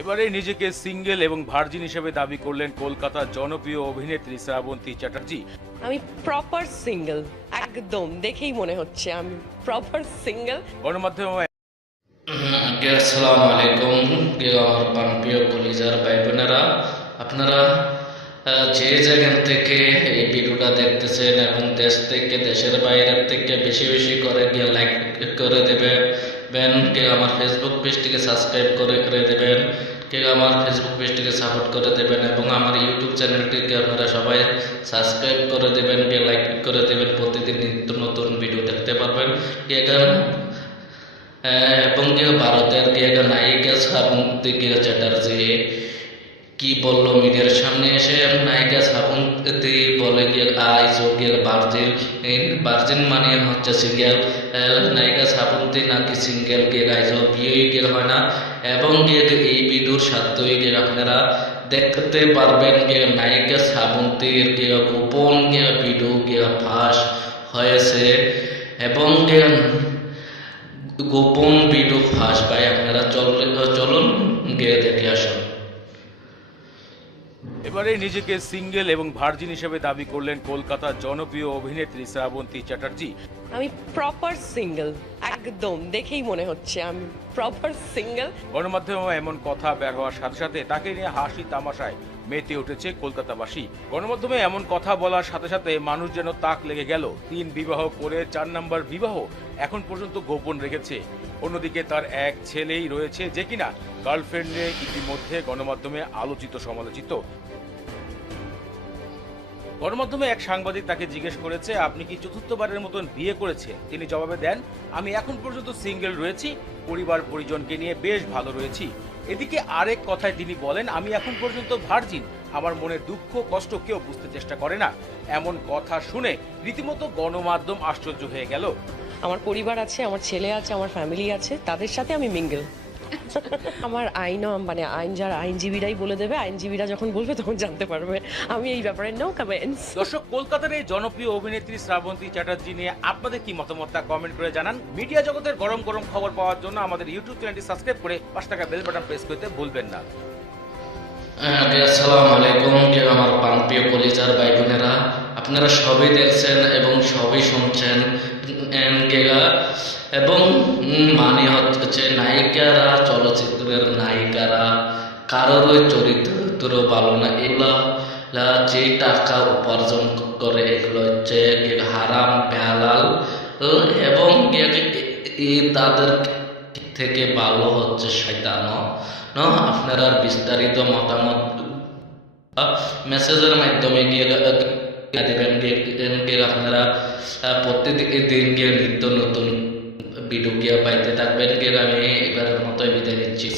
এবারে নিজেকে সিঙ্গেল এবং ভার্জিন হিসেবে দাবি করলেন কলকাতার জনপ্রিয় অভিনেত্রী শ্রাবন্তী চ্যাটার্জি। আমি প্রপার সিঙ্গেল, একদম দেখেই মনে হচ্ছে আমি প্রপার সিঙ্গেল। গণমাধ্যমে আসসালামু আলাইকুম আমার প্রিয় কলিজার ভাই বোনেরা, আপনারা যে জায়গা থেকে এই ভিডিওটা দেখতেছেন এবং দেশ থেকে দেশের বাইরের থেকে বেশি বেশি করে গিয়ে লাইক করে দেবেন, কেউ আমার ফেসবুক পেজটিকে সাবস্ক্রাইব করে দেবেন, কেউ আমার ফেসবুক পেজটিকে সাপোর্ট করে দেবেন এবং আমার ইউটিউব চ্যানেলটিকে আপনারা সবাই সাবস্ক্রাইব করে দেবেন, কেউ লাইক করে দেবেন। প্রতিদিন নিত্য নতুন ভিডিও দেখতে পারবেন। এবং ভারতের নায়িকা শ্রাবন্তী চ্যাটার্জি কি বললো মিডিয়ার সামনে এসে, নায়িকা শ্রাবন্তী বলে আইজো ভার্জিন মানে হচ্ছে সিঙ্গেল, নায়িকা শ্রাবন্তী নাকি সিঙ্গেল আইজো বিয়ে হয় না। এবং এই ভিডিওর সাথেই আপনারা দেখতে পারবেন নায়িকা শ্রাবন্তীর গোপন ভিডিও ফাঁস হয়েছে এবং গোপন ভিডিও ফাঁস পায়। আপনারা চলুন গিয়ে দেখে আসুন। এবারে নিজেকে সিঙ্গেল এবং ভার্জিন হিসেবে দাবি করলেন কলকাতার জনপ্রিয় অভিনেত্রী শ্রাবন্তী চ্যাটার্জি। আমি প্রপার সিঙ্গেল, একদম দেখেই মনে হচ্ছে আমি প্রপার সিঙ্গেল। গণমাধ্যমে এমন কথা বের হওয়ার সাথে সাথে তাকে নিয়ে হাসি তামাশায় মেতে উঠেছে কলকাতাবাসী। গণমাধ্যমে এমন কথা বলার সাথে সাথে মানুষ যেন তাক লেগে গেল। 3 বিবাহ করে 4 নম্বর বিবাহ এখন পর্যন্ত গোপন রেখেছে। অন্যদিকে তার এক ছেলেই রয়েছে যে কিনা গার্লফ্রেন্ডে ইতিমধ্যে গণমাধ্যমে আলোচিত সমালোচিত। গণমাধ্যমে এক সাংবাদিক তাকে জিজ্ঞেস করেছে, আপনি কি চতুর্থবারের মতন বিয়ে করেছে? তিনি জবাবে দেন, আমি এখন পর্যন্ত সিঙ্গেল রয়েছি, পরিবার পরিজনকে নিয়ে বেশ ভালো রয়েছি। এদিকে আরেক কথায় তিনি বলেন, আমি এখন পর্যন্ত ভার্জিন, আমার মনের দুঃখ কষ্ট কেউ বুঝতে চেষ্টা করে না। এমন কথা শুনে রীতিমতো গণমাধ্যম আশ্চর্য হয়ে গেল। আমার পরিবার আছে, আমার ছেলে আছে, আমার ফ্যামিলি আছে, তাদের সাথে আমি মিঙ্গেল। আমার আইন যারা আইনজীবীরাই বলে দেবে, আইনজীবীরা যখন বলবে তখন জানতে পারবে। আমি এই ব্যাপারে নো কমেন্টস। দর্শক, কলকাতার এই জনপ্রিয় অভিনেত্রী শ্রাবন্তী চ্যাটার্জি নিয়ে আপনাদের কি মতামত তা কমেন্ট করে জানান। মিডিয়া জগতের গরম গরম খবর পাওয়ার জন্য আমাদের ইউটিউব চ্যানেলটি সাবস্ক্রাইব করে পাশে থাকা বেল বাটন প্রেস করতে ভুলবেন না। আসসালামু আলাইকুম আমার প্রিয় কলিজার ভাই বোনেরা, আপনারা সবই দেখছেন এবং সবই শুনছেন এবং মানে হচ্ছে নায়িকারা, চলচ্চিত্রের নায়িকারা কারোর চরিত্র ভালো না। এগুলা যে টাকা উপার্জন করে এগুলো হচ্ছে হারাম বেহালাল এবং তাদের থেকে ভালো হচ্ছে শয়তান। আপনারা বিস্তারিত মতামত মেসেজের মাধ্যমে দেবেন। আপনারা প্রতিদিন নিত্য নতুন ভিডিও পাইতে থাকবেন। আমি এবারের মতো বিদায় নিচ্ছি।